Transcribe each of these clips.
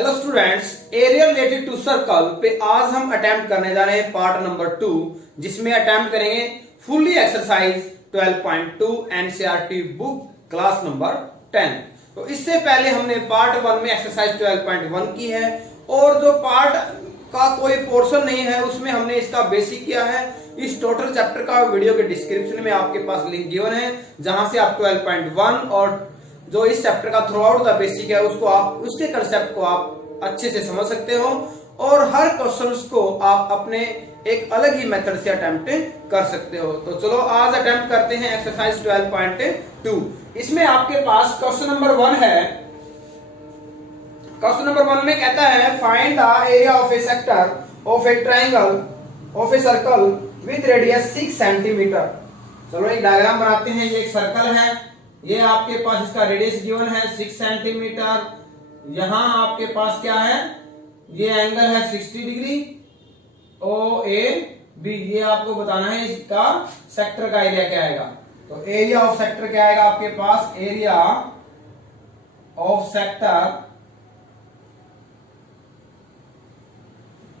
Hello students, area related to circle पे आज हम अटेम्प्ट करने जा रहे हैं पार्ट नंबर 2, जिसमें अटेम्प्ट करेंगे fully exercise 12.2 NCERT book class number 10। तो इससे पहले हमने पार्ट 1 में एक्सरसाइज 12.1 की है और जो पार्ट का कोई पोर्शन नहीं है उसमें हमने इसका बेसिक किया है। इस टोटल चैप्टर का वीडियो के डिस्क्रिप्शन में आपके पास लिंक गिवन है, जहां से आप 12.1 और जो इस चैप्टर का थ्रू आउट द बेसिक है उसको आप उसके कंसेप्ट को आप अच्छे से समझ सकते हो और हर क्वेश्चंस को आप अपने एक अलग ही मेथड से अटेम्प्ट कर सकते हो। तो चलो आज अटेम्प्ट करते हैं एक्सरसाइज 12.2। इसमें आपके पास क्वेश्चन नंबर 1 है। क्वेश्चन नंबर 1 में कहता है find the area of a sector of A triangle of a circle with radius 6 centimetre. चलो एक डायग्राम बनाते हैं। ये एक सर्कल है, ये आपके पास इसका रेडियस गिवन है 6 सेंटीमीटर। यहां आपके पास क्या है, ये एंगल है 60 डिग्री ओ ए बी। ये आपको बताना है इसका सेक्टर का एरिया क्या आएगा। तो एरिया ऑफ सेक्टर क्या आएगा आपके पास, area of sector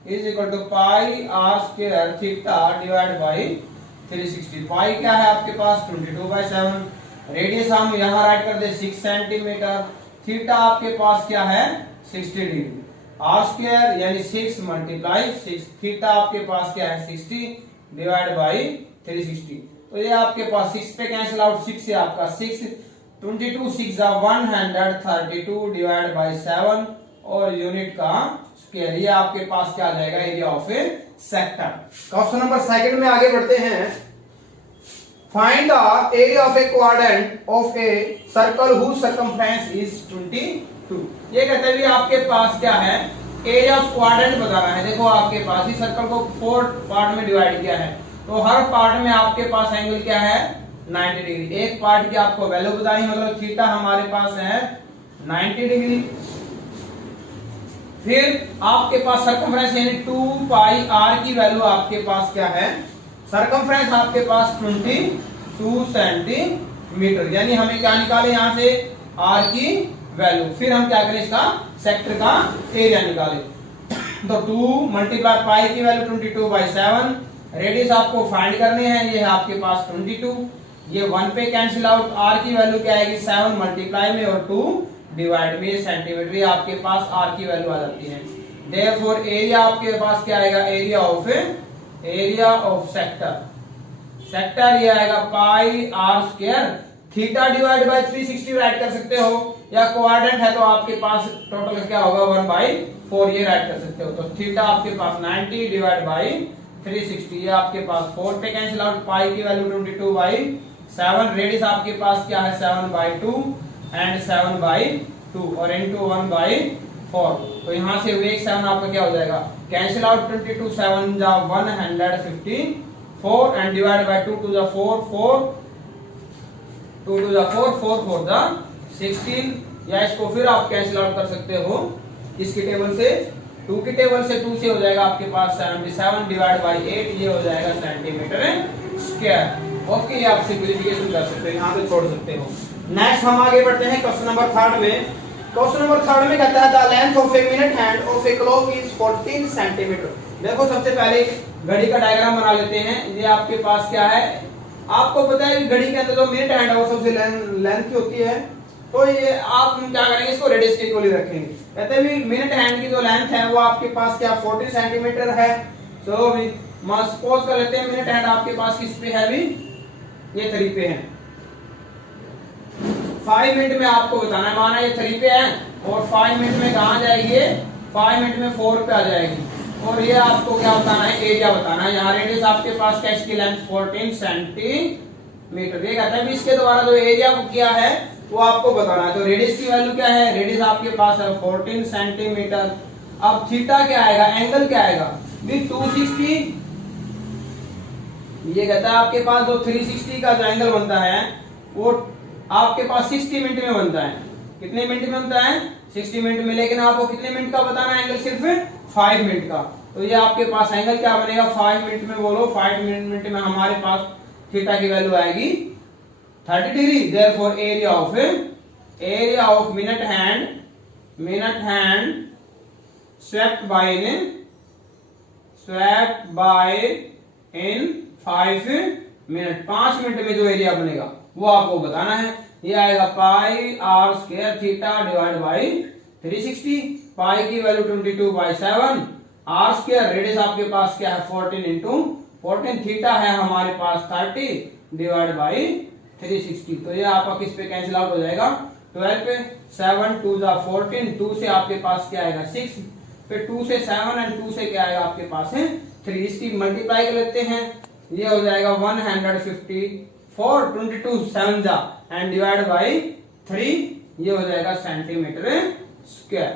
is equal to pi r square theta divide by 360। Pi क्या है आपके पास 22/7। रेडियस हम यहां राइट कर दे 6 सेंटीमीटर। थीटा आपके पास क्या है 60 डिग्री। आर स्क्वायर यानी 6 मल्टीप्लाई 6। थीटा आपके पास क्या है 60 डिवाइड बाई 360। तो ये आपके पास 6 पे कैंसिल आउट, 6 से आपका 6 22 6 132 डिवाइड बाई 7 और यूनिट का स्क्वायर। ये आपके पास क्या आ जाएगा, area of a sector. Question number 2 में आगे बढ़ते हैं। Find the area of a quadrant of a circle whose circumference is 22। ये कहते हैं आपके पास क्या है, एरिया ऑफ क्वाड्रेंट बताना है। देखो आपके पास इस सर्कल को 4 पार्ट में डिवाइड किया है, तो हर पार्ट में आपके पास एंगल क्या है 90 डिग्री। एक पार्ट की आपको वैल्यू बताई, मतलब थीटा हमारे पास है 90 डिग्री। फिर आपके पास सर्कमफ्रेंस यानी 2 पाई आर की वैल्यू आपके पास क्या है, सर्कमफ्रेंस आपके पास 22 सेंटीमीटर। यानी हमें क्या निकाले यहां से आर की वैल्यू। फिर हम क्या करें, इसका सेक्टर का एरिया निकाले। तो 2 मल्टीप्लाई पाई की वैल्यू 22/7। रेडियस आपको फाइंड करने हैं, ये है आपके पास 22। ये 1 पे कैंसिल आउट, आर की वैल्यू क्या आएगी 7 मल्टीप्लाई में और 2 डिवाइड में सेंटीमीटर। ये आपके पास आर की वैल्यू आ जाती है। देयरफॉर एरिया आपके पास क्या आएगा, एरिया ऑफ सेक्टर। सेक्टर ये आएगा pi r square. Theta divide by 360 write कर सकते हो, या क्वाड्रेंट है तो आपके पास टोटल क्या होगा 1/4 ये राइट कर सकते हो। तो थीटा आपके पास 90 डिवाइड बाई 360। ये आपके पास 4 पे कैंसिल आउट, पाई की वैल्यू 22/7। रेडियस आपके पास क्या है 7/2 एंड 7/2 और इनटू 1/4। तो यहां से 7 आपका क्या हो जाएगा, कैंसिल आउट 22 7 जा 154 एंड डिवाइड बाय 2 2 जा 4 4 2 2 जा 4 4 4 जा 16। या इसको फिर आप कैंसिल आउट कर सकते हो किसकी टेबल से, 2 की टेबल से। 2 से हो जाएगा आपके पास 77 डिवाइड बाई 8। ये हो जाएगा सेंटीमीटर स्क्वायर। ओके, ये आप सिंपलीफिकेशन कर सकते हो, यहाँ पे छोड़ सकते हो। नेक्स्ट हम आगे बढ़ते हैं क्वेश्चन नंबर 3 में। क्वेश्चन नंबर 3 में कहता है the length of a minute hand of a clock is 14 centimetre. देखो सबसे पहले घड़ी का डायग्राम बना लेते हैं। ये आपके पास क्या है, आपको पता है कि घड़ी के अंदर जो मिनट हैंड है वो सबसे लेंथ की होती है। तो ये आप क्या करेंगे, इसको रेडियस के इक्वल रखेंगे। कहते हैं मिनट हैंड की जो लेंथ है वो आपके पास क्या 14 सेंटीमीटर है। चलो भी सपोज कर लेते हैं मिनट हैंड आपके पास किस पे है, भी ये 3 पे है। 5 मिनट में आपको बताना है, माना ये 3 पे है और 5 मिनट में कहां जाएगी, 5 मिनट में 4 पे आ जाएगी। और ये आपको क्या बताना है, एरिया बताना है। यहाँ रेडियस आपके पास क्या, इसकी लेंथ 14 सेंटीमीटर। ये कहता है इसके द्वारा जो एरिया किया है वो आपको बताना है। तो रेडियस की वैल्यू क्या है, रेडियस आपके पास है 14 सेंटीमीटर। अब थीटा क्या आएगा, एंगल क्या आएगा, 260। ये कहता है आपके पास जो 360 का जो एंगल बनता है वो आपके पास 60 मिनट में बनता है। कितने मिनट में बनता है, 60 मिनट में। लेकिन आपको कितने मिनट का बताना है एंगल, सिर्फ 5 मिनट का। तो ये आपके पास एंगल क्या बनेगा 5 मिनट में, बोलो 5 मिनट में हमारे पास थीटा की वैल्यू आएगी 30 degree. Therefore area of minute hand swept by in 5 minute, 5 minute में जो एरिया बनेगा वो आपको बताना है। ये आएगा pi r square theta divide by 360, pi की वैल्यू 22/7, आर स्क्वायर रेडियस आपके पास क्या है 14 इंटू 14, थीटा है हमारे पास 30 डिवाइड बाई 360। तो ये आपका किस पे कैंसिल आउट हो जाएगा 12 पे, 7 2 जा 14, 2 से आपके पास क्या आएगा 6, फिर 2 से 7 एंड 2 से क्या आएगा आपके पास है 3, इसकी मल्टीप्लाई कर लेते हैं, ये हो जाएगा 154, 22 7 जा एंड डिवाइड बाई 3, ये हो जाएगा centimetre square.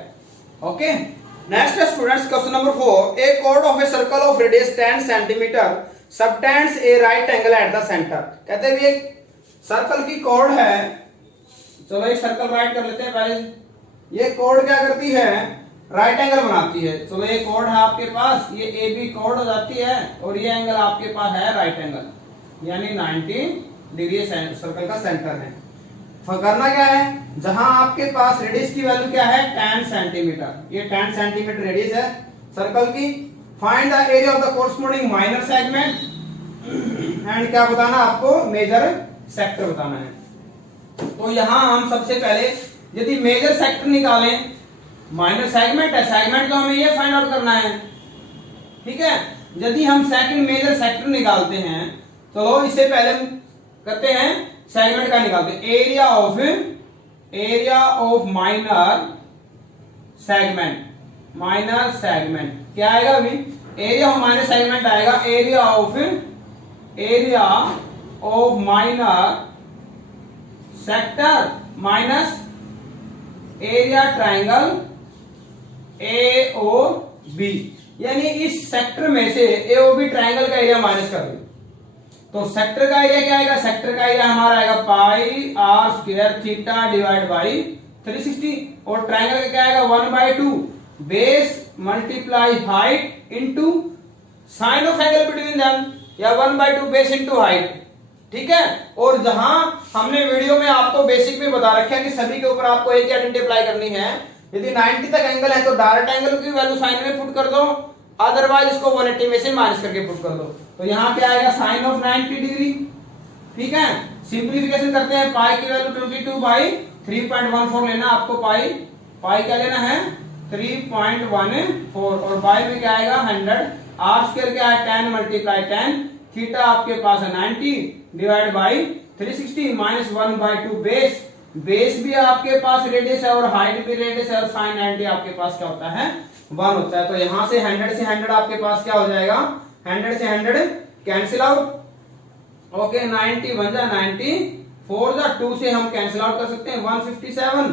Okay, next students question number 4, A chord of a circle of radius 10 centimetre subtends A right angle at the centre. कहते हैं एक सर्कल की कॉर्ड है, चलो एक सर्कल राइट कर लेते हैं पहले। ये कॉर्ड क्या करती है राइट एंगल बनाती है। चलो ये कॉर्ड है आपके पास, ये ए बी कॉर्ड हो जाती है और ये एंगल आपके पास है राइट एंगल, यानी 90 डिग्री सर्कल का सेंटर है। करना क्या है, जहां आपके पास रेडियस की वैल्यू क्या है 10 सेंटीमीटर, ये 10 सेंटीमीटर रेडियस है सर्कल की। Find the area of the corresponding minor segment and क्या बताना आपको मेजर सेक्टर बताना है। तो यहां हम सबसे पहले यदि मेजर सेक्टर निकालें, माइनर सेगमेंट है, सेगमेंट तो हमें ये फाइंड आउट करना है, ठीक है। यदि हम सेकंड मेजर सेक्टर निकालते हैं, चलो इससे पहले हम करते हैं सेगमेंट का निकालते हैं। एरिया ऑफ माइनर सेगमेंट क्या आएगा अभी, एरिया ऑफ माइनर सेगमेंट आएगा area of minor sector minus area triangle AOB, यानी इस सेक्टर में से AOB ट्राइंगल का एरिया माइनस कर दो। तो सेक्टर का एरिया क्या आएगा, सेक्टर का एरिया हमारा आएगा pi r square theta divide by 360, और ट्राइंगल का क्या आएगा 1/2 base multiply height into sine of angle between them, या 1/2 बेस इनटू हाइट, ठीक है। और जहां हमने वीडियो में आपको बेसिक में बता रखा है कि सभी के ऊपर आपको एक ही आइडेंटिटी अप्लाई करनी है। यदि 90 तक एंगल है तो डायरेक्ट एंगल की वैल्यू साइन में पुट कर दो, अदरवाइज इसको 180 में से माइनस करके पुट कर दो। तो यहाँ पे आएगा साइन ऑफ 90 डिग्री, ठीक है। सिंप्लीफिकेशन करते हैं, पाई की वैल्यू 22/3.14 लेना आपको, पाई क्या लेना है 3.14, और बाई में क्या आएगा 100, आर स्क्वायर क्या है 10 मल्टीप्लाई 10, थीटा आपके पास है 90 डिवाइड बाई 360 माइनस 1/2 बेस भी आपके पास रेडियस है और हाइट भी रेडियस है, और साइन 90 आपके पास क्या होता है 1 होता है। तो यहां से 100 से 100 आपके पास क्या हो जाएगा, 100 से 100 कैंसिल आउट, ओके 90 1 जा 90, 4 जा 2 से हम कैंसिल आउट कर सकते हैं 157,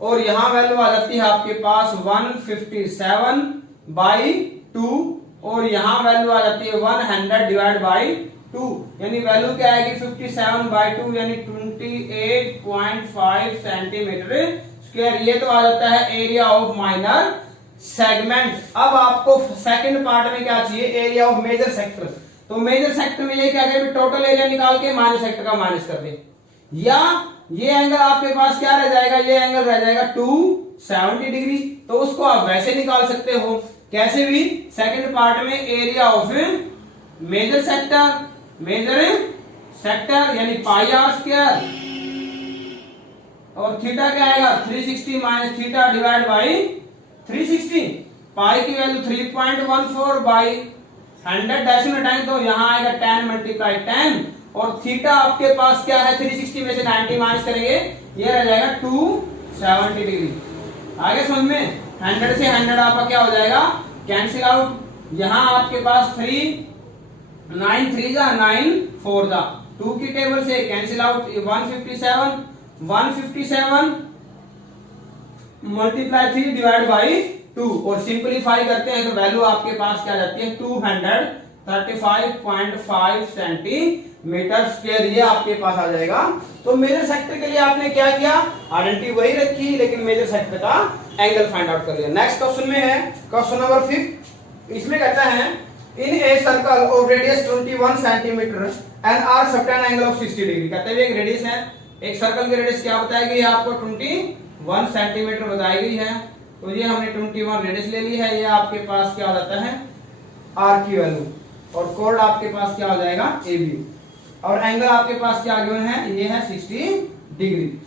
और यहां वैल्यू आ जाती है आपके पास 157/2, और यहां वैल्यू आ जाती है 100 डिवाइड बाई 2, यानी वैल्यू क्या आएगी 57/2 यानी 28.5 सेंटीमीटर स्क्वायर। ये तो आ जाता है एरिया ऑफ माइनर सेगमेंट। अब आपको सेकंड पार्ट में क्या चाहिए, एरिया ऑफ मेजर सेक्टर। तो मेजर सेक्टर में ये क्या करें, टोटल एरिया निकाल के माइनर सेक्टर का माइनस कर दे, या ये एंगल आपके पास क्या रह जाएगा, ये एंगल रह जाएगा 270 डिग्री। तो उसको आप वैसे निकाल सकते हो, कैसे भी, सेकंड पार्ट में एरिया ऑफ मेजर सेक्टर यानी पाई आर स्क्वायर, और थीटा क्या आएगा 360 minus theta divide by 360, pi की वैल्यू 3.14 बाई 100 डैश में हटाएंगे तो यहां आएगा 10 मल्टीप्लाई 10, और थीटा आपके पास क्या है 360 में से 90 माइनस करेंगे, ये रह जाएगा 270 डिग्री। आगे समझ में, 100 से 100 आपका क्या हो जाएगा कैंसिल आउट, यहां आपके पास 3 9 3 जा 9 4 जा 2 की टेबल से cancel out, 157 multiply 3 divide by 2, और सिंपलीफाई करते हैं तो वैल्यू आपके पास क्या जाती है 235.5 सेंटीमीटर स्क्वायर, ये आपके पास आ जाएगा। तो मेजर सेक्टर के लिए आपने क्या किया, आइडेंटिटी वही रखी, लेकिन मेजर सेक्टर का एंगल फाइंड आउट कर लिया। नेक्स्ट क्वेश्चन में है क्वेश्चन नंबर 5, इसमें कहता है in a circle of radius 21 centimetre and are subtend angle of 60 degree. कहते हैं एक रेडियस है, एक सर्कल की रेडियस क्या बताएगी, आपको 21 सेंटीमीटर बताई गई है, तो ये हमने 21 रेडियस ले ली है। ये आपके पास क्या हो जाता है आर की वैल्यू, और कोड आपके पास क्या हो जाएगा ए बी, और एंगल आपके पास क्या गिवन है, ये है 60 डिग्री।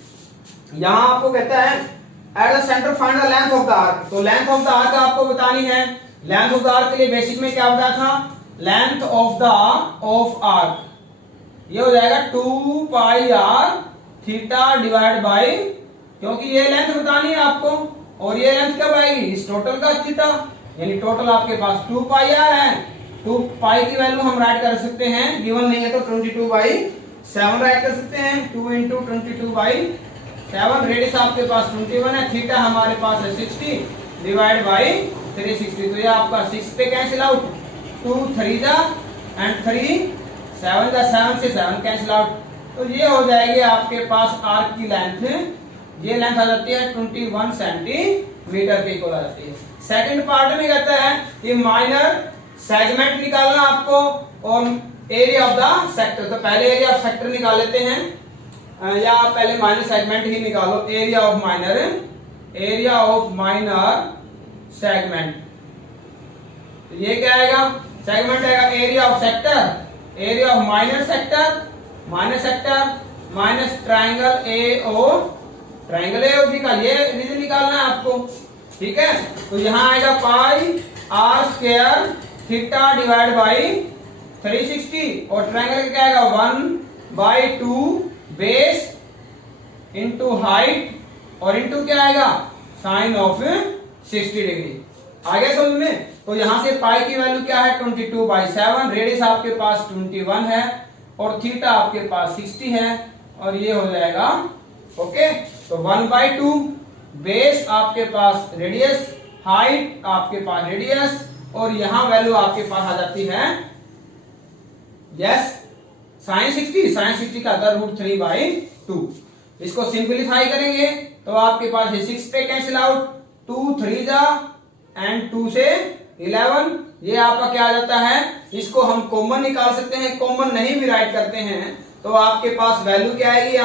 यहां आपको कहता है at the centre find the length of the arc. तो लेंथ ऑफ द आर्क आपको बतानी है। लेंथ ऑफ द आर्क के लिए बेसिक में क्या बताया था, लेंथ ऑफ आर्क ये हो जाएगा 2 pi are theta divide by, क्योंकि ये लेंथ बतानी है आपको, और ये लेंथ कब आएगी, इस टोटल का थीटा, यानी टोटल आपके पास 2 पाई आर है। 2 पाई की वैल्यू हम राइट कर सकते हैं, गिवन नहीं है तो 22/7 राइट कर सकते हैं। 2 × 22/7, रेडियस आपके पास 21 है, थीटा हमारे पास है 60 डिवाइड बाई 360। तो ये आपका 6 पे कैंसिल आउट, 2 3 जा एंड 3 7 जा, 7 से 7 कैंसिल आउट। तो ये हो जाएगी आपके पास आर्क की लेंथ, ये लेंथ आ जाती है 21 सेंटीमीटर के इक्वल आ जाती है। सेकंड पार्ट में कहता है कि माइनर सेगमेंट निकालना आपको और एरिया ऑफ द सेक्टर। तो पहले एरिया ऑफ सेक्टर निकाल लेते हैं, या पहले माइनर सेगमेंट ही निकालो। एरिया ऑफ माइनर सेगमेंट, तो ये क्या आएगा, सेगमेंट आएगा area of sector, area of minor sector minus triangle A O B का, ये रीजन निकालना है आपको, ठीक है। तो यहां आएगा pi r square theta divide by 360, और ट्राइंगल का क्या आएगा 1/2 बेस इंटू हाइट, और इंटू क्या आएगा साइन ऑफ 60 डिग्री। आगे समझ में। तो यहां से पाई की वैल्यू क्या है 22/7, रेडियस आपके पास 21 है, और थीटा आपके पास 60 है, और ये हो जाएगा ओके। तो 1/2 बेस आपके पास रेडियस, हाइट आपके पास रेडियस, और यहां वैल्यू आपके पास आ जाती है यस साइन 60 का था √3/2। इसको सिंपलीफाई करेंगे तो आपके पास ये 6 पे कैंसिल आउट, 2 3 जा एंड 2 से 11, ये आपका क्या आ जाता है, इसको हम कॉमन निकाल सकते हैं, कॉमन नहीं भी राइट करते हैं तो आपके पास वैल्यू क्या आएगी,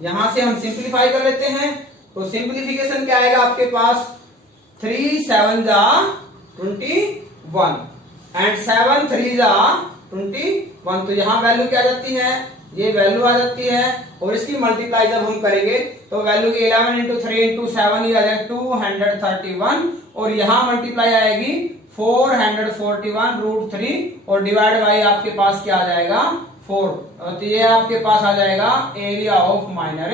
यहां से हम सिंपलीफाई कर लेते हैं। तो सिंपलीफिकेशन क्या आएगा आपके पास, 3 7 जा 21 एंड 7 3 जा 21। तो यहां वैल्यू क्या आ जाती है, ये वैल्यू आ जाती है, और इसकी मल्टीप्लाई जब हम करेंगे तो वैल्यू की 11 × 3 × 7 ये आ जाएगा 231, और यहां मल्टीप्लाई आएगी 441 √3, और डिवाइड बाई आपके पास क्या आ जाएगा 4। तो ये आपके पास आ जाएगा एरिया ऑफ माइनर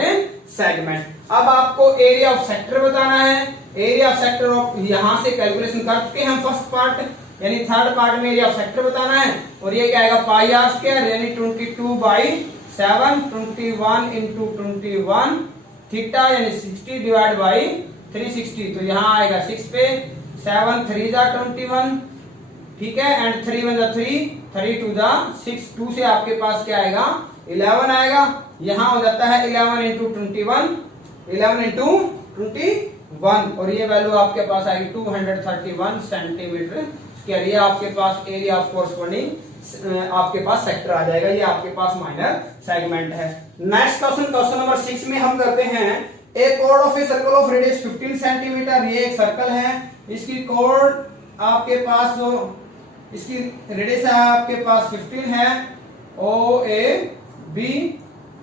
सेगमेंट। अब आपको एरिया ऑफ सेक्टर बताना है। एरिया ऑफ सेक्टर ऑफ यहां से कैलकुलेशन कर चुके हैं हम फर्स्ट पार्ट, यानी थर्ड पार्ट में एरिया ऑफ सेक्टर बताना है, और ये क्या आएगा पाई आर स्क्वायर, यानी 22/7, 21 × 21 थीटा यानी 60 डिवाइड बाई 360। तो यहां आएगा 6 पे, 7 3 जा 21, ठीक है, एंड 3 1 जा 3, 3 2 जा 6, 2 से आपके पास क्या आएगा 11 आएगा। यहां हो जाता है 11 × 21, 11 × 21, और ये वैल्यू आपके पास आएगी 231 सेंटीमीटर स्क्वायर। ये आपके पास एरिया ऑफ कोरस्पोंडिंग आपके पास सेक्टर आ जाएगा। ये आपके पास माइनर सेगमेंट है। नेक्स्ट क्वेश्चन नंबर 6 में हम करते हैं ए कोड of a circle of radius 15 centimetre. ये एक सर्कल है, इसकी कोड आपके पास जो इसकी रेडियस है आपके पास 15 है, ओ ए बी,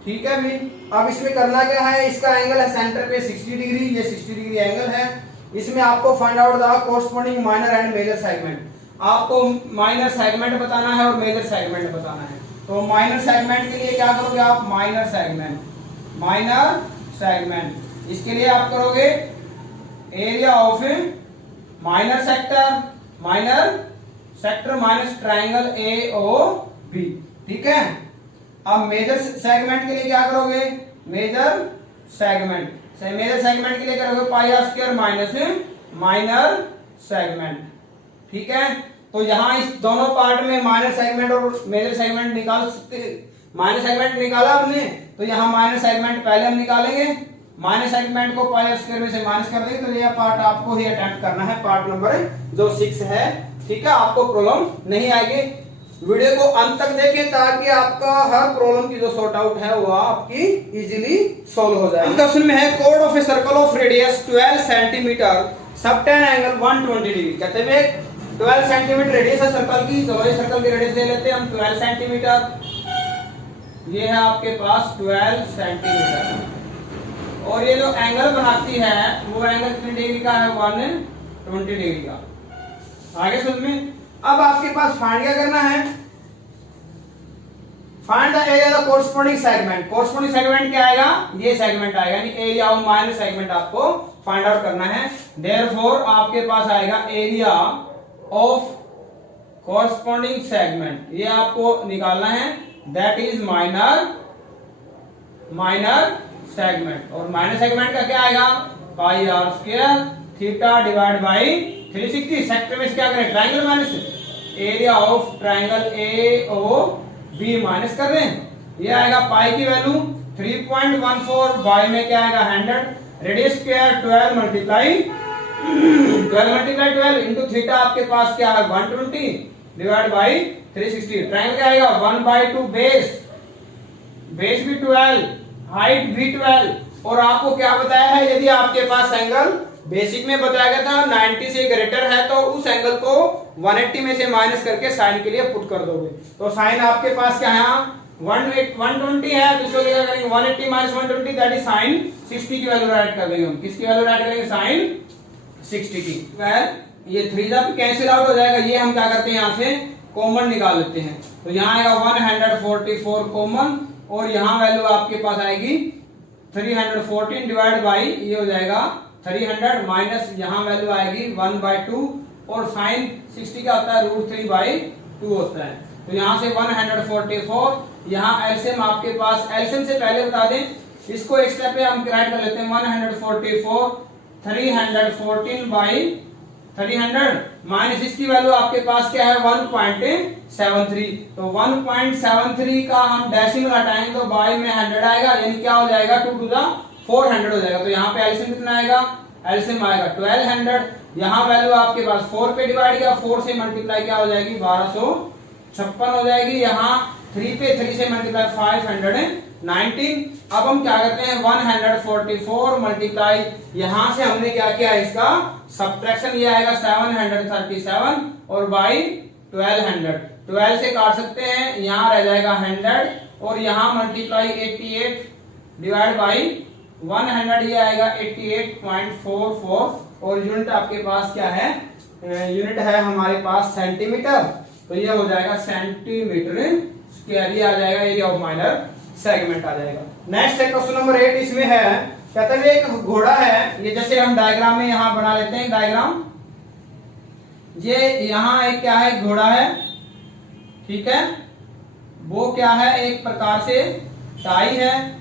ठीक है भी। अब इसमें करना क्या है, इसका एंगल है सेंटर पे 60 डिग्री, ये 60 डिग्री एंगल है। इसमें आपको find out the corresponding minor and major segment. आपको माइनर सेगमेंट बताना है और मेजर सेगमेंट बताना है। तो माइनर सेगमेंट के लिए क्या करोगे आप, माइनर सेगमेंट इसके लिए आप करोगे area of minor sector minus triangle A O B, ठीक है। अब मेजर सेगमेंट के लिए क्या करोगे, मेजर सेगमेंट के लिए करोगे pi r square minus minor segment, ठीक है। तो यहां इस दोनों पार्ट में माइनर सेगमेंट और मेजर सेगमेंट निकाल सकते हैं। माइनर सेगमेंट निकाला हमने, तो यहां माइनर सेगमेंट पहले हम निकालेंगे, माइनर सेगमेंट को पाई आर स्क्वायर में से माइनस कर देंगे। तो ये पार्ट आपको ही अटेम्प्ट करना है, पार्ट नंबर जो 6 है, ठीक है। आपको प्रॉब्लम नहीं आएगी। वीडियो को अंत तक देखें ताकि आपका हर प्रॉब्लम की जो सॉर्ट आउट है वो आपकी इजीली सॉल्व हो जाए। क्वेश्चन में है कोड of a circle of radius 12 centimetre subtend angle 120 degree. कहते हैं 12 सेंटीमीटर रेडियस है सर्कल की, तो ये सर्कल की रेडियस ले लेते हैं हम 12 सेंटीमीटर। ये है आपके पास 12 सेंटीमीटर और ये जो एंगल बनाती है वो एंगल कितने डिग्री का है 120 डिग्री का। आगे समझ में। अब आपके पास फाइंड क्या करना है, find the area the corresponding segment. Corresponding segment क्या आएगा, ये सेगमेंट आएगा, यानी एरिया ऑफ माइनर सेगमेंट आपको फाइंड आउट करना है। देयरफॉर आपके पास आएगा एरिया ऑफ कोरस्पोंडिंग सेगमेंट, ये आपको निकालना है, दैट इज माइनर सेगमेंट। और माइनर सेगमेंट का क्या आएगा, pi r square theta divide by 360। Sector में क्या करें, triangle minus area of triangle A O B minus कर रहे हैं, ये आएगा पाई की वैल्यू 3.14 बाई में क्या आएगा 100, radius square 12 multiply 12 into theta आपके पास क्या है 120 डिवाइड बाई 360। ट्राइंगल क्या आएगा 1/2, बेस भी 12, हाइट भी 12। और आपको क्या बताया है, यदि आपके पास एंगल बेसिक में बताया गया था 90 से ग्रेटर है तो उस एंगल को 180 में से माइनस करके साइन के लिए पुट कर दोगे। तो साइन आपके पास क्या है 120 है, तो इसको क्या करेंगे 180 माइनस 120 दैट इज साइन 60 की वैल्यू ऐड कर देंगे हम। किसकी वैल्यू ऐड करेंगे, साइन 60 की। ये 3 जब कैंसिल आउट हो जाएगा, ये हम क्या करते हैं यहाँ से कॉमन निकाल लेते हैं। तो यहाँ आएगा 144 कॉमन और यहाँ वैल्यू आपके पास आएगी 314 डिवाइड बाई ये हो जाएगा 300 माइनस यहाँ वैल्यू आएगी 1/2 और साइन 60 का होता है √3/2 होता है। तो यहाँ से 144, यहाँ एलसीएम आपके पास, एलसीएम से पहले बता दें इसको एक स्टेप पे हम राइट कर लेते हैं 144 314/300 माइनस इसकी वैल्यू आपके पास क्या है 1.73। तो 1.73 का हम डेसिमल हटाएंगे तो बाई में 100 आएगा, यानी क्या हो जाएगा 2 to the 400 हो जाएगा। तो यहाँ पे एलसीएम कितना आएगा, एलसीएम आएगा 1200। यहाँ वैल्यू आपके पास 4 पे डिवाइड किया, 4 से मल्टीप्लाई क्या हो जाएगी 1256 हो जाएगी। यहाँ 3 पे 3 से मल्टीप्लाई 519। अब हम क्या करते हैं 144 मल्टीप्लाई, यहाँ से हमने क्या किया इसका सब्ट्रैक्शन, ये आएगा 737 और बाई 1200 से काट सकते हैं, यहाँ रह जाएगा 100 और यहाँ मल्टीप्लाई 88 डिवाइड बाई 100 ये आएगा 88.44 और यूनिट आपके पास क्या है, यूनिट है हमारे पास सेंटीमीटर, तो ये हो जाएगा सेंटीमीटर स्क्वायर, ये आ जाएगा एरिया ऑफ माइनर सेगमेंट आ जाएगा। नेक्स्ट है क्वेश्चन नंबर 8, इसमें है कहते हैं एक घोड़ा है, ये जैसे हम डायग्राम में यहाँ बना लेते हैं डायग्राम, ये यहाँ एक क्या है घोड़ा है, ठीक है, वो क्या है एक प्रकार से टाई है,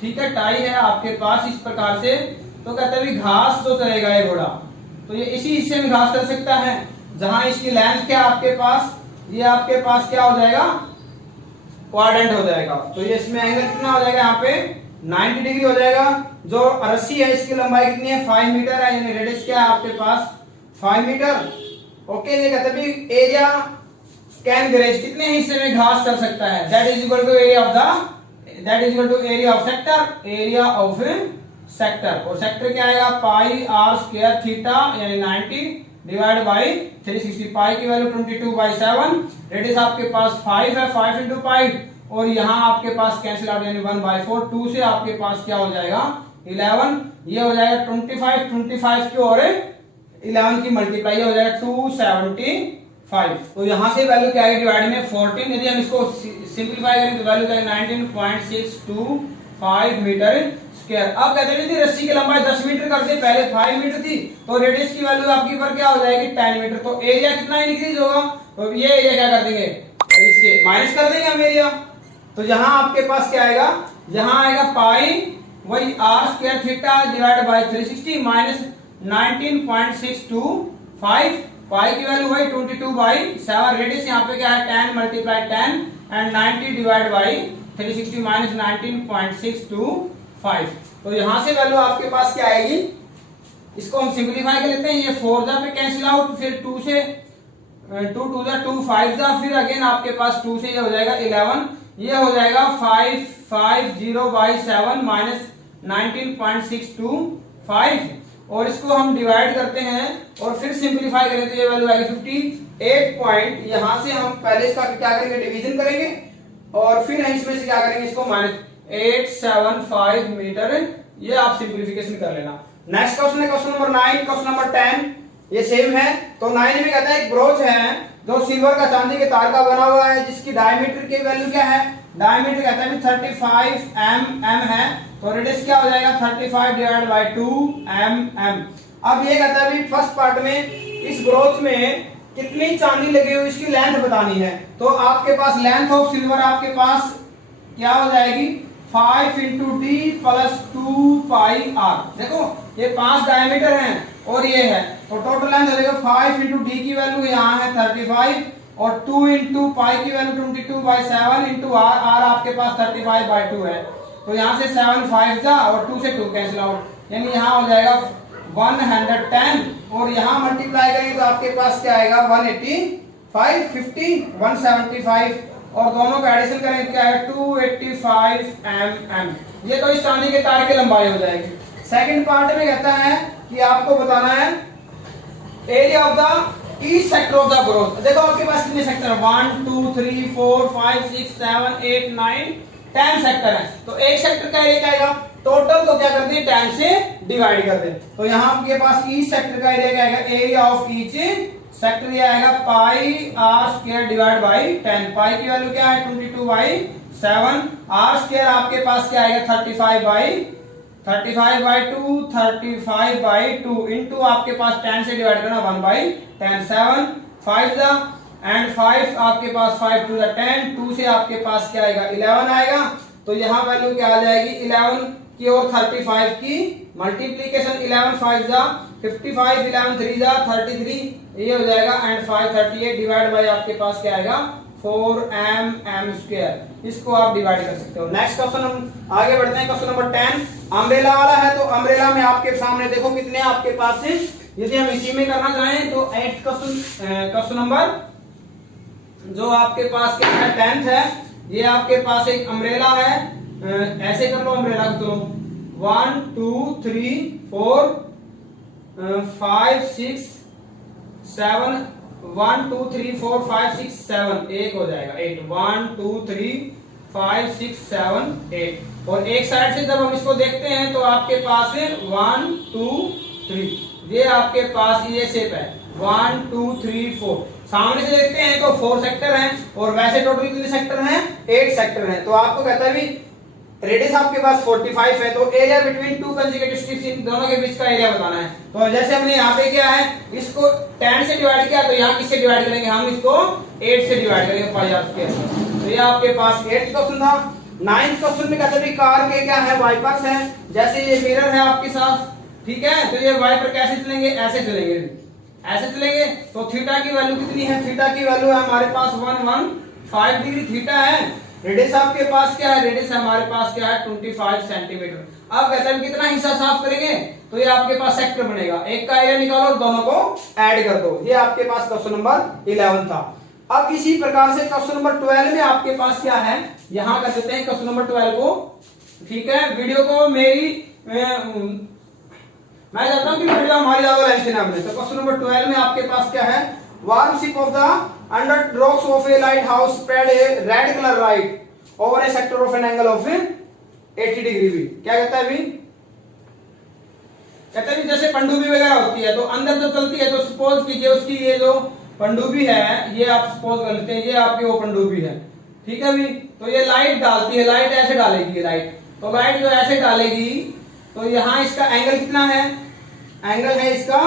ठीक है, टाई है आपके पास इस प्रकार से। तो कहते हैं घास तो चलेगा ये घोड़ा, तो ये इसी हिस्से में घास चल सकता है जहां इसकी लेंथ क्या आपके पास, ये आपके पास क्या हो जाएगा क्वाड्रेंट हो जाएगा। तो ये इसमें एंगल कितना हो जाएगा यहाँ पे 90 डिग्री हो जाएगा। जो रस्सी है इसकी लंबाई कितनी है 5 मीटर है, यानी रेडियस क्या है आपके पास 5 मीटर। ओके, ये कहते हैं एरिया कैन ग्रेज, कितने हिस्से में घास चल सकता है, that is equal to area of the, that is equal to area of sector, area of sector. और सेक्टर क्या आएगा पाई आर स्क्वायर थीटा यानी 90 डिवाइड बाई 360। पाई की वैल्यू 22/7, रेडियस आपके पास 5 है, 5 इंटू पाई और यहाँ आपके पास कैंसिल आउट यानी 1/4, 2 से आपके पास क्या हो जाएगा 11, ये हो जाएगा 25 की और 11 की मल्टीप्लाई हो जाएगा 275। तो यहाँ से वैल्यू क्या है डिवाइड में 14, यदि हम इसको सिंप्लीफाई करें तो वैल्यू क्या है 19.625 मीटर स्क्वायर। अब कहते हैं रस्सी की लंबाई 10 मीटर कर दी, पहले 5 मीटर थी, तो रेडियस की वैल्यू आपकी पर क्या हो जाएगी 10 मीटर। तो एरिया कितना इंक्रीज होगा, तो ये एरिया क्या कर देंगे इससे माइनस कर देंगे हम एरिया। तो यहाँ आपके पास क्या आएगा, यहाँ आएगा पाई वही r square theta divide by 360 minus 19.625, pi की वैल्यू वही 22/7, रेडियस यहाँ पे क्या है 10 multiply 10 and 90 divide by 360 minus 19.625। तो यहां से वैल्यू आपके पास क्या आएगी, इसको हम सिंप्लीफाई कर लेते हैं, ये 4 पे कैंसिल आउट, फिर 2 से टू टू जा टू, 5 जा, फिर अगेन आपके पास 2 से ये हो जाएगा 11, ये हो जाएगा 550/7 माइनस 19.625, और इसको हम डिवाइड करते हैं और फिर सिंप्लीफाई करें तो ये वैल्यू आएगी 58 पॉइंट। यहां से हम पहले इसका क्या करेंगे, डिवीजन करेंगे और फिर इसमें से क्या करेंगे, इसको माइनस 875 मीटर, ये आप सिंप्लीफिकेशन कर लेना। नेक्स्ट क्वेश्चन है क्वेश्चन नंबर 9, क्वेश्चन नंबर 10 ये सेम है। तो 9 में कहता है एक ब्रोच है जो सिल्वर का चांदी के तार का बना हुआ है, जिसकी डायमीटर की वैल्यू क्या है, डायमीटर कहता है 35 mm है, तो रेडियस क्या हो जाएगा 35 डिवाइड बाय 2 mm। अब ये कहता है फर्स्ट पार्ट में इस ब्रोच में कितनी चांदी लगी हुई इसकी लेंथ बतानी है। तो आपके पास लेंथ ऑफ सिल्वर आपके पास क्या हो जाएगी 5 × d + 2πr। देखो ये 5 डायमीटर हैं और ये है, तो टोटल लेंथ हो जाएगा 5 × d की वैल्यू यहाँ है 35 और 2 × पाई की वैल्यू 22/7 × r आपके पास 35/2 है। तो यहाँ से 7 5 जा और 2 से 2 कैंसिल आउट, यानी यहाँ हो जाएगा 110 और यहाँ मल्टीप्लाई करेंगे तो आपके पास क्या आएगा 185 50 175 और दोनों का एडिशन करेंगे क्या है 285 mm। ये तो इस चांदी के तार की लंबाई हो जाएगी। सेकंड पार्ट में कहता है कि आपको बताना है area of the each sector of the broach. देखो आपके पास कितने सेक्टर है 1 2 3 4 5 6 7 8 9 10 सेक्टर है। तो एक सेक्टर का एरिया क्या आएगा, टोटल को क्या कर दें 10 से डिवाइड कर दें। तो यहाँ आपके पास ईच सेक्टर का एरिया क्या आएगा, एरिया ऑफ ईच सेक्टर ये आएगा πr² डिवाइड बाई 10। पाई की वैल्यू क्या है 22/7, r स्क्वायर आपके पास क्या आएगा 35/2 35/2 इनटू आपके पास 10 से डिवाइड करना 1/10 7 5 द एंड 5 आपके पास 5 2 10 2 से आपके पास क्या आएगा 11 आएगा। तो यहाँ वैल्यू क्या आ जाएगी 11 की और 35 की मल्टीप्लीकेशन 11 5 जा 55 11 3 जा 33 ये हो जाएगा एंड 5 38 डिवाइड बाय आपके पास क्या आएगा 4mm²। इसको आप डिवाइड कर सकते हो। नेक्स्ट क्वेश्चन हम आगे बढ़ते हैं क्वेश्चन नंबर 10 अम्ब्रेला वाला है। तो अम्ब्रेला में आपके सामने देखो कितने आपके पास है, यदि हम इसी में करना चाहें तो 8 क्वेश्चन नंबर जो आपके पास क्या है 10th है, ये आपके पास एक अम्ब्रेला है, ऐसे कर लो अम्ब्रेला को 1 2 3 4 5 6 7 1 2 3 4 5 6 7 एक हो जाएगा 8 1 2 3 5 6 7 8 और एक साइड से जब हम इसको देखते हैं तो आपके पास है 1 2 3 ये आपके पास ये शेप है 1 2 3 4। सामने से देखते हैं तो 4 सेक्टर हैं और वैसे टोटल कितने सेक्टर हैं 8 सेक्टर हैं। तो आपको कहता है भी रेडियस आपके पास 45 है, तो area between two consecutive strips in दोनों के बीच का एरिया बताना है। तो जैसे हमने यहाँ पे क्या है इसको 10 से डिवाइड किया, तो यहाँ किससे डिवाइड करेंगे हम इसको 8 से डिवाइड करेंगे πr²। तो ये आपके पास 8th क्वेश्चन था। 9th क्वेश्चन में कहते हैं कार के क्या है वाइपर्स है, जैसे ये मिरर है आपके साथ, ठीक है, तो ये वाइपर कैसे चलेंगे, ऐसे चलेंगे, ऐसे चलेंगे। तो थीटा की वैल्यू कितनी है, थीटा की वैल्यू है हमारे पास 115 डिग्री थीटा है। रेडियस आपके पास क्या है, रेडियस हमारे पास क्या है 25 सेंटीमीटर। अब कहते हैं कितना हिस्सा साफ करेंगे, तो ये आपके पास सेक्टर बनेगा, एक का एरिया निकालो और दोनों को ऐड कर दो। ये आपके पास क्वेश्चन नंबर 11 था। अब इसी प्रकार से क्वेश्चन नंबर 12 में आपके पास क्या है, यहां कर देते हैं क्वेश्चन नंबर 12 को, ठीक है। वीडियो को मेरी मैं चाहता हूं कि वीडियो हमारी ज्यादा लेंथ ना बने। तो क्वेश्चन नंबर 12 में आपके पास क्या है, warm ship of the under rocks of a lighthouse spread a red color light over a sector of an angle of 80 degree भी। क्या कहता है भी, कहता है जैसे पनडुब्बी वगैरह होती है तो अंदर जो चलती है, तो सपोज कीजिए उसकी ये जो पनडुब्बी है, ये आप सपोज कर लेते हैं, ये आपकी वो पनडुब्बी है, ठीक है भी। तो ये लाइट डालती है, लाइट ऐसे डालेगी, लाइट तो लाइट जो ऐसे डालेगी तो यहाँ इसका एंगल कितना है, एंगल है इसका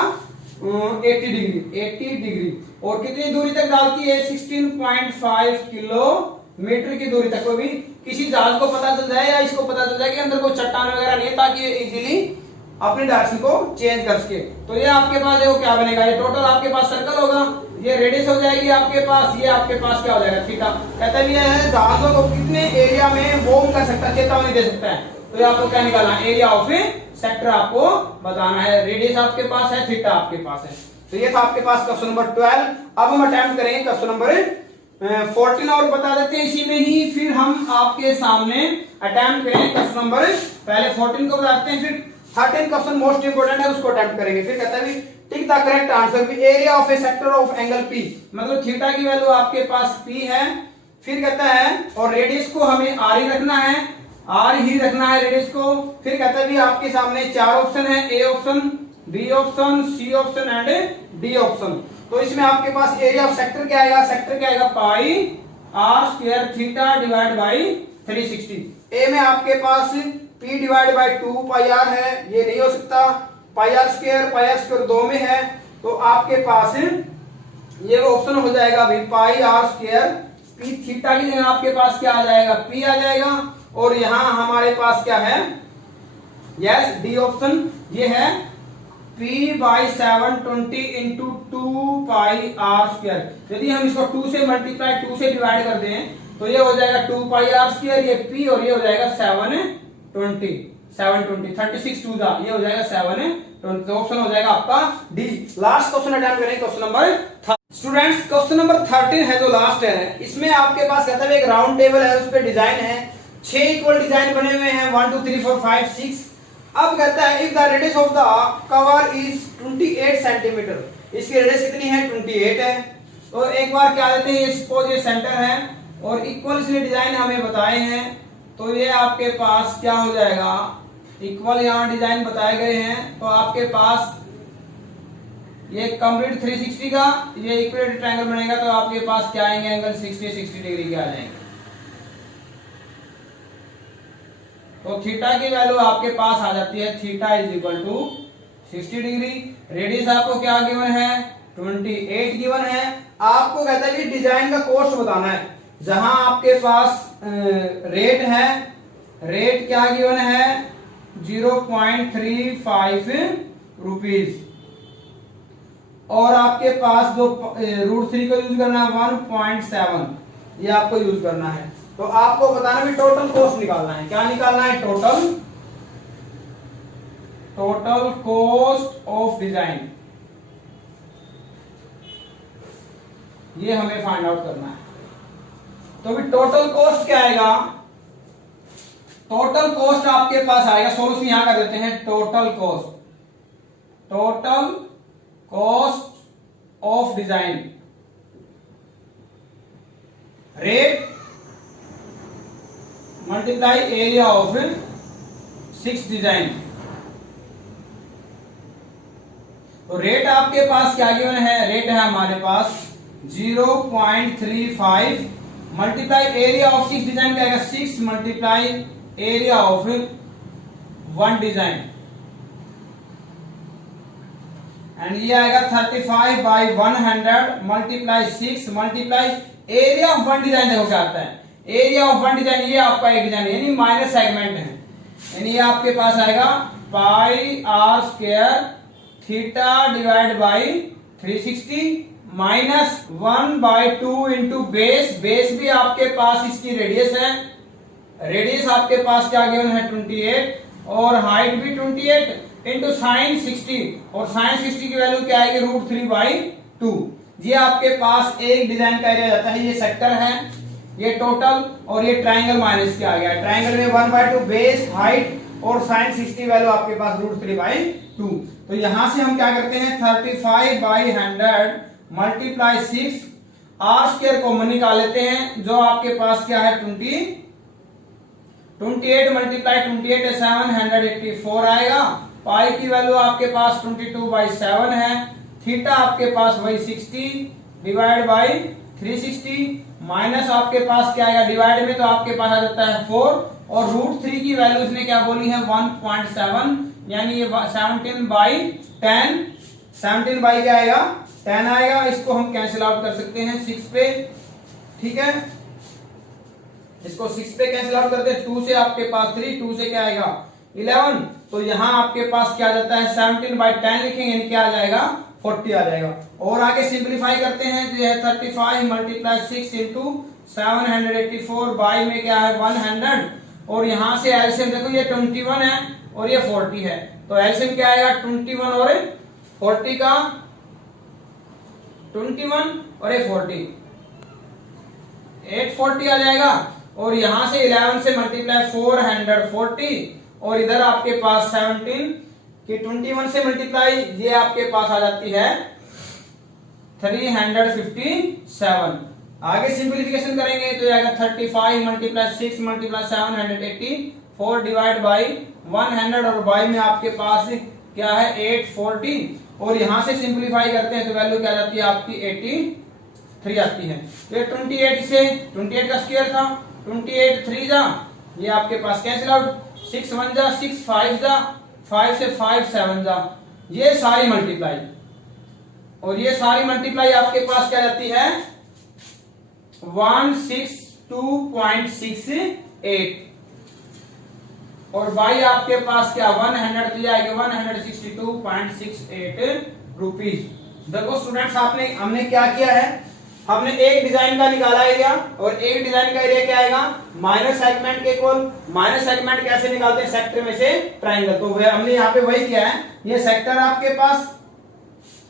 80 डिग्री और कितनी दूरी तक डालती है 16.5 किलोमीटर की दूरी तक। को भी किसी जहाज को पता चल जाए या इसको पता चल जाए कि अंदर कोई चट्टान वगैरह नहीं, ताकि ये इजीली अपनी डायरेक्शन को चेंज कर सके। तो ये आपके पास देखो क्या बनेगा, ये टोटल आपके पास सर्कल होगा, ये रेडियस हो जाएगी आपके पास, ये आपके पास क्या हो जाएगा थीटा। कहता है जहाजों को कितने एरिया में वॉर्म कर सकता है, चेतावनी दे सकता है। तो ये आपको क्या निकालना है, एरिया ऑफ सेक्टर आपको बताना है, रेडियस आपके पास है, थीटा आपके पास है। तो ये था आपके पास क्वेश्चन नंबर 12। अब हम अटेम्प्ट करेंगे क्वेश्चन नंबर 14 और बता देते हैं इसी में ही, फिर हम आपके सामने अटेम्प्ट करेंगे क्वेश्चन नंबर, पहले 14 को बताते हैं, फिर 13 क्वेश्चन मोस्ट इंपोर्टेंट है उसको अटेम्प्ट करेंगे। फिर कहता है टिक द करेक्ट आंसर भी area of a sector of angle P, मतलब थीटा की वैल्यू आपके पास पी है। फिर कहता है और रेडियस को हमें आर ही रखना है, आर ही रखना है रेडियस को। फिर कहता है भी आपके सामने 4 ऑप्शन है, A option, B option, C option and D option. तो इसमें आपके पास एरिया ऑफ सेक्टर क्या आएगा, सेक्टर क्या आएगा pi r square theta divide by 360। A में आपके पास P divide by 2 pi r है, ये नहीं हो सकता, पाई आर स्क्वायर 2 में है, तो आपके पास ये ऑप्शन हो जाएगा भी पाई आर स्क्वायर पी थीटा की जगह आपके पास क्या आ जाएगा पी आ जाएगा, और यहां हमारे पास क्या है, यस डी ऑप्शन ये है P by 720 into 2 pi r square. यदि हम इसको 2 से मल्टीप्लाई 2 से डिवाइड कर दें तो ये हो जाएगा 2 पाई आर स्क्वायर, ये P और ये हो जाएगा 720 36 टू दा, ये हो जाएगा 720। ऑप्शन हो जाएगा आपका डी। लास्ट क्वेश्चन अटेम्प्ट करें question number students, question number 13 है जो लास्ट है। इसमें आपके पास कहता है एक राउंड टेबल है, उस पर डिजाइन है, 6 इक्वल डिजाइन बने हुए हैं 1 2 3 4 5 6। अब कहता है if the radius of the cover is 28 centimetre, इसकी रेडियस कितनी है 28 है। तो एक बार क्या देते हैं, ये सपोज ये सेंटर है और इक्वल इसने डिजाइन हमें बताए हैं, तो ये आपके पास क्या हो जाएगा, इक्वल यहाँ डिजाइन बताए गए हैं, तो आपके पास ये कंप्लीट 360 का ये इक्वल ट्रायंगल बनेगा, तो आपके पास क्या आएंगे एंगल 60 डिग्री के आ जाएंगे। तो थीटा की वैल्यू आपके पास आ जाती है, theta is equal to 60 degree. Radius आपको क्या गिवन है 28 गिवन है। आपको कहता है कि डिजाइन का कॉस्ट बताना है, जहां आपके पास रेट है, रेट क्या गिवन है 0.35 रुपीज, और आपके पास जो √3 को यूज करना है 1.7, ये आपको यूज करना है। तो आपको बताना भी टोटल कॉस्ट निकालना है, क्या निकालना है टोटल कॉस्ट ऑफ डिजाइन, ये हमें फाइंड आउट करना है। तो भी टोटल कॉस्ट क्या आएगा, टोटल कॉस्ट आपके पास आएगा, सोल्यूशन यहां कर देते हैं, total cost of design, rate multiply area of 6 design. तो रेट आपके पास क्या गिवन है, रेट है हमारे पास 0.35 मल्टीप्लाई एरिया ऑफ 6 डिजाइन क्या आएगा 6 multiply area of 1 design, and ये आएगा 35 by 100 multiply 6 multiply area of 1 design. देखो क्या आता है, एरिया ऑफ 1 डिजाइन, ये आपका एक डिजाइन यानी माइनस सेगमेंट है, यानी ये आपके पास आएगा pi r square theta divide by 360 minus 1/2 into base, base भी आपके पास इसकी रेडियस है, रेडियस आपके पास क्या गिवन है 28 और हाइट भी 28 इंटू साइन 60, और साइन 60 की वैल्यू क्या आएगी √3/2। ये आपके पास एक डिजाइन का एरिया जाता है, ये सेक्टर है, ये टोटल, और ये ट्रायंगल माइनस क्या आ गया, ट्रायंगल में 1/2 बेस हाइट और साइन 60 वैल्यू आपके पास √3/2। तो यहां से हम क्या करते हैं 35/100 मल्टीप्लाई 6 आर स्क्वायर कॉमन निकाल लेते हैं, जो आपके पास क्या है 28 मल्टीप्लाई 28 784 आएगा, पाई की वैल्यू आपके पास 22/7 है, थीटा आपके पास वही 60 डिवाइड बाई 360 माइनस आपके पास क्या आएगा डिवाइड में, तो आपके पास आ जाता है 4, और √3 की वैल्यू इसने क्या बोली है 1.7, यानी ये 17/10, 17 बाई क्या आएगा 10 आएगा, इसको हम कैंसिल आउट कर सकते हैं 6 पे, ठीक है, इसको 6 पे कैंसिल आउट करते हैं, 2 से आपके पास 3, 2 से क्या आएगा 11, तो यहां आपके पास क्या जाता है 17/10 लिखेंगे, यानी क्या आ जाएगा 40 आ जाएगा। और आगे सिंप्लीफाई करते हैं, तो यह 35 मल्टीप्लाई 6 इंटू 784 बाई में क्या है 100, और यहां से एलसीएम देखो ये 21 है और ये 40 है, तो एलसीएम क्या आएगा 21 और 40 का 21 और ये 40, 840 आ जाएगा। और यहां से 11 से मल्टीप्लाई 440, और इधर आपके पास 17 कि 21 से मल्टीप्लाई ये आपके पास आ जाती है 357। आगे सिंपलीफिकेशन करेंगे तो आएगा 35 मल्टीप्लाई 6 मल्टीप्लाई 780, 4 डिवाइड बाई 100, और बाई में आपके पास क्या है 840, और यहां से सिंपलीफाई करते हैं तो वैल्यू क्या जाती है आपकी 83 आती है। तो 28 से 28 का स्क्वायर था, 28 3 जा, ये आपके पास कैंसिल आउट, 6 1 जा, 6 5 जा, 5 से 5 7 जा, ये सारी मल्टीप्लाई, और ये सारी मल्टीप्लाई आपके पास क्या जाती है 162.68, और बाई आपके पास क्या 100 तो जाएगा 162.68 रुपीज। देखो स्टूडेंट्स, हमने क्या किया है, हमने एक डिजाइन का निकाला एरिया, और एक डिजाइन का एरिया क्या आएगा माइनर सेगमेंट के इक्वल। माइनर सेगमेंट कैसे निकालते हैं, सेक्टर में से ट्राइंगल, तो हमने यहाँ पे वही किया है। ये सेक्टर आपके पास,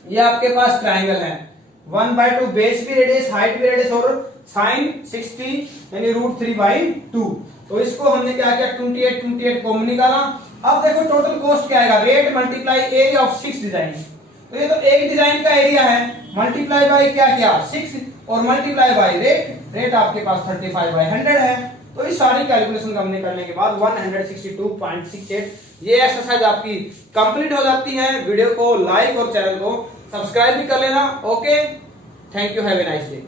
ये आपके पास ट्राइंगल है, 1/2 बेस भी रेडियस, हाइट भी रेडियस, और साइन 60 यानी √3/2। तो इसको हमने क्या किया 28 कॉमन निकाला। अब देखो टोटल कॉस्ट क्या आएगा, rate multiply area of 6 design. तो ये तो एक डिजाइन का एरिया है, मल्टीप्लाई बाय क्या किया 6, और मल्टीप्लाई बाय रेट आपके पास 35/100 है। तो इस सारी कैलकुलेशन हमने करने के बाद 162.68 ये एक्सरसाइज आपकी कंप्लीट हो जाती है। वीडियो को लाइक और चैनल को सब्सक्राइब भी कर लेना। Okay, thank you, have a nice day.